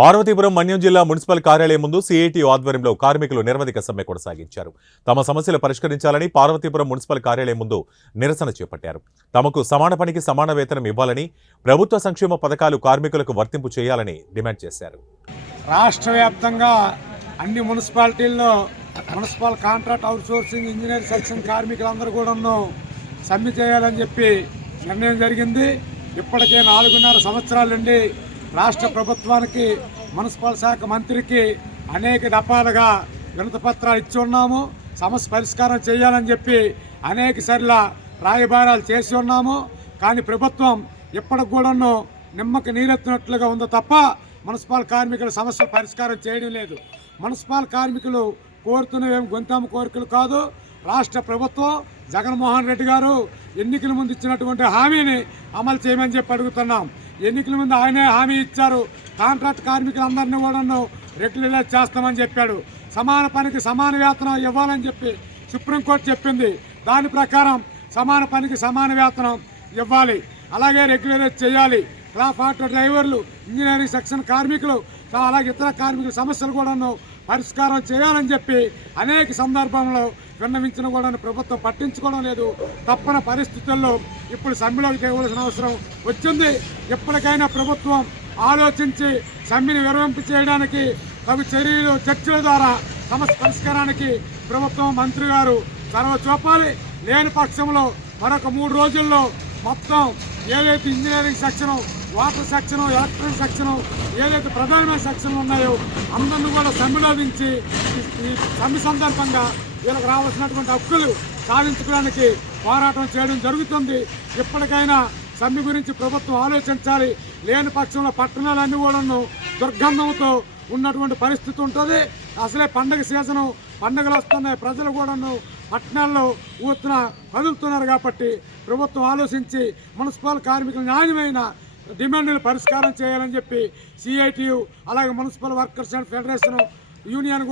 పార్వతీపురం మన్యం జిల్లా మున్సిపల్ కార్యాలయం ముందు సిఐటి ఆధ్వర్యంలో కార్మికులు నిరవధిక సమ్మె కొనసాగించారు. తమ సమస్యలు పరిష్కరించాలని పార్వతీపురం మున్సిపల్ కార్యాలయం ముందు నిరసన చేపట్టారు. తమకు సమాన పనికి సమాన వేతనం ఇవ్వాలని ప్రభుత్వ సంక్షేమ పథకాలు కార్మికులకు వర్తింపు చేయాలని డిమాండ్ చేశారు. రాష్ట్ర వ్యాప్తంగా అన్ని మున్సిపాలిటీల్లో municipal contract outsourcing engineer section కార్మికులందరూ కూడాను సమ్మె చేయాలని చెప్పి నిర్ణయం జరిగింది. ఇప్పటికే నాలుగున్నర సంవత్సరాల నుండి రాష్ట్ర ప్రభుత్వానికి మున్సిపల్ శాఖ మంత్రికి అనేక దఫాలుగా వినతపత్రాలు ఇచ్చి ఉన్నాము సమస్య పరిష్కారం చేయాలని చెప్పి అనేక సార్ల రాయబారాలు చేసి ఉన్నాము. కానీ ప్రభుత్వం ఇప్పటికి కూడాను నిమ్మకి నీరెత్తినట్లుగా ఉంది తప్ప మున్సిపల్ కార్మికుల సమస్యల పరిష్కారం చేయడం లేదు. మున్సిపల్ కార్మికులు కోరుతున్నవేం గొంతమ్మ కోరికలు కాదు. రాష్ట్ర ప్రభుత్వం జగన్మోహన్ రెడ్డి గారు ఎన్నికల ముందు ఇచ్చినటువంటి హామీని అమలు చేయమని చెప్పి అడుగుతున్నాం. ఎన్నికల ముందు ఆయనే హామీ ఇచ్చారు. కాంట్రాక్ట్ కార్మికులందరినీ కూడాను రెగ్యులరైజ్ చేస్తామని చెప్పాడు. సమాన పనికి సమాన వేతనం ఇవ్వాలని చెప్పి సుప్రీంకోర్టు చెప్పింది. దాని ప్రకారం సమాన పనికి సమాన వేతనం ఇవ్వాలి. అలాగే రెగ్యులరైజ్ చేయాలి. క్లాప్ ఆటో డ్రైవర్లు ఇంజనీరింగ్ సెక్షన్ కార్మికులు అలాగే ఇతర కార్మికుల సమస్యలు కూడాను పరిష్కారం చేయాలని చెప్పి అనేక సందర్భంలో విన్నవించిన కూడా ప్రభుత్వం పట్టించుకోవడం లేదు. తప్పని పరిస్థితుల్లో ఇప్పుడు సమ్మెలోకి చేయవలసిన అవసరం వచ్చింది. ఎప్పటికైనా ప్రభుత్వం ఆలోచించి సమ్మెని విరమింపు చేయడానికి తగు చర్యలు చర్చల ద్వారా సమస్య పరిష్కారానికి ప్రభుత్వం మంత్రి గారు చొరవ చూపాలి. లేని పక్షంలో మరొక మూడు రోజుల్లో మొత్తం ఏదైతే engineering section water section electric section ఏదైతే ప్రధానమైన సెక్షన్లు ఉన్నాయో అందరిని కూడా సమ్మిలోదించి ఈ- సమ్మె సందర్భంగా వీళ్ళకి రావాల్సినటువంటి హక్కులు సాధించుకోవడానికి పోరాటం చేయడం జరుగుతుంది. ఇప్పటికైనా సమ్మె గురించి ప్రభుత్వం ఆలోచించాలి. లేని పక్షంలో పట్టణాలన్నీ కూడాను దుర్గంధంతో ఉన్నటువంటి పరిస్థితి ఉంటుంది. అసలే పండగ సీజను పండుగలు వస్తున్నాయి. ప్రజలు కూడాను పట్టణాల్లో ఊతున కదులుతున్నారు కాబట్టి ప్రభుత్వం ఆలోచించి మున్సిపల్ కార్మికులు న్యాయమైన డిమాండ్లు పరిష్కారం చేయాలని చెప్పి సిఐటియు అలాగే municipal workers and federation union